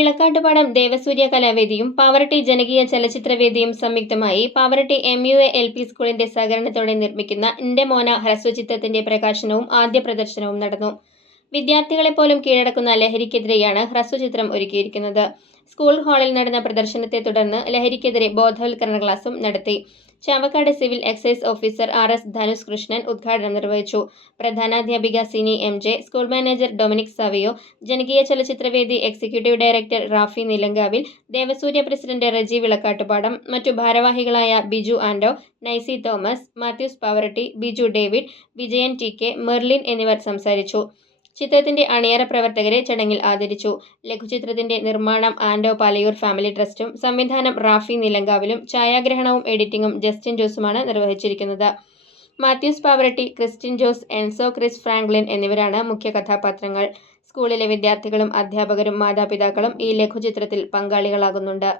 വിളക്കാട്ടുപാടം ദേവസൂര്യ കലാവേദിയും പാവറട്ടി ജനകീയ ചലച്ചിത്രവേദിയും സംയുക്തമായി Pavaratti M U A L P സ്കൂളിന്റെ സഹകരണത്തോടെ നിർമ്മിക്കുന്ന എന്റെ മോന ഹ്രസ്വചിത്രത്തിന്റെ പ്രകാശനവും ആദ്യ പ്രദർശനവും നടന്നു. വിദ്യാർത്ഥികളെ പോലും കീഴടക്കുന്ന ലഹരിക്കെതിരെയാണ് ഹ്രസ്വചിത്രം ഒരുക്കിയിരിക്കുന്നത്. സ്കൂൾ ഹാളിൽ നടന്ന പ്രദർശനത്തെ തുടർന്ന് ലഹരിക്കെതിരെ ബോധവൽക്കരണ ക്ലാസും നടത്തി. Chavakkad civil excise officer R S Dhanush Krishnan ഉദ്ഘാടനം നിർവഹിച്ചു. പ്രധാനാധ്യാപിക Sini M J school manager Dominic Savio ജനകീയ ചലച്ചിത്രവേദി executive director Rafi Nilankavil Devasurya president Reji Vilakkattupadam മറ്റു ഭാരവാഹികളായ Biju Anto Naisy Thomas Mathews Pavaratti Biju David Vijayan T K Merlin എന്നിവർ സംസാരിച്ചു. ചിത്രത്തിന്റെ അണിയറ പ്രവർത്തകരെ ചടങ്ങിൽ ആദരിച്ചു. ലഘുചിത്രത്തിന്റെ നിർമ്മാണം ആൻഡോ പാലയൂർ ഫാമിലി ട്രസ്റ്റും സംവിധാനം റാഫി നിലങ്കാവിലും ഛായാഗ്രഹണവും എഡിറ്റിംഗും ജസ്റ്റിൻ ജോസുമാണ് നിർവഹിച്ചിരിക്കുന്നത്. Mathews Pavaratti Christin Jose Enzo Chris Franklin എന്നിവരാണ് മുഖ്യ കഥാപാത്രങ്ങൾ. സ്കൂളിലെ വിദ്യാർത്ഥികളും അധ്യാപകരും മാതാപിതാക്കളും ഈ ലഘുചിത്രത്തിൽ പങ്കാളികളാകുന്നുണ്ട്.